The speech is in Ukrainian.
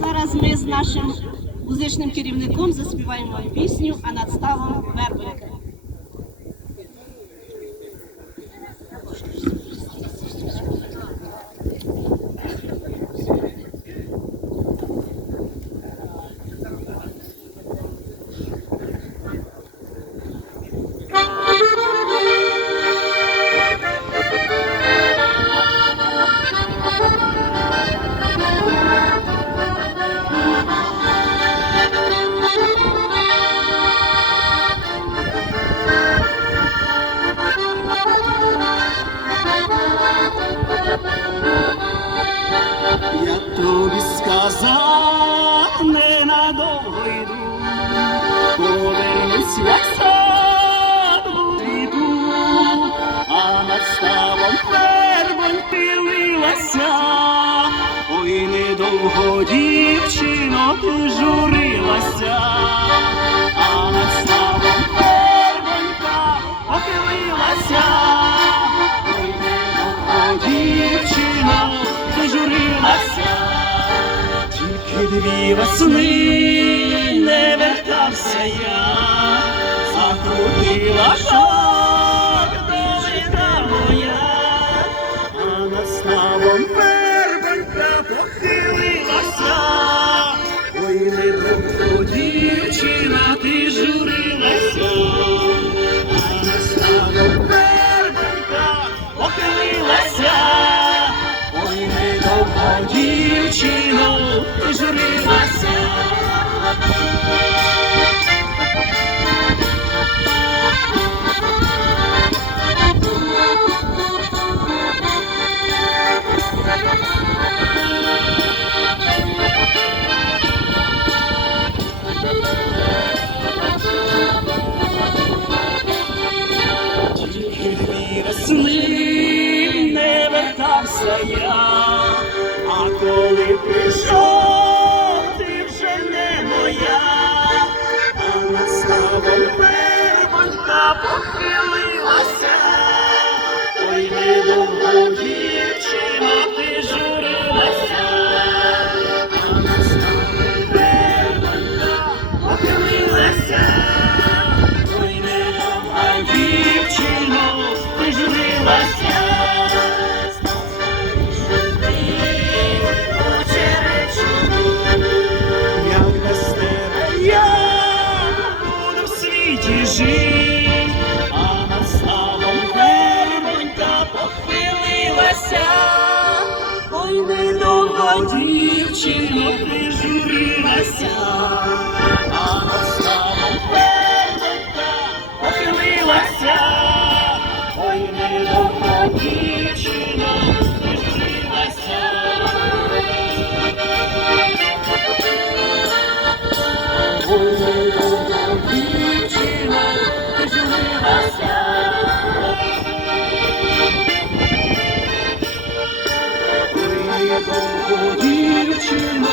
зараз ми з нашим музичним керівником заспіваємо пісню, а над ставом. Я тобі сказав, ненадовго йду, повернусь, як сам йду, а над ставом вербом пилилася, ой, недовго дівчино ти журилася, а над ставом журилася, тільки дві весни не вертався я, закрутила шаг дожита моя, а над ставом вербанька похилилася, ой, не довго дівчина, ти журилася, а над ставом вербанька похилилася. Дівчино, ти журилася. А коли недовго дівчино, ти журилася, а вербонька похилилася. Ой, недовго дівчино, ти журилася. Ой, doldu bir çırma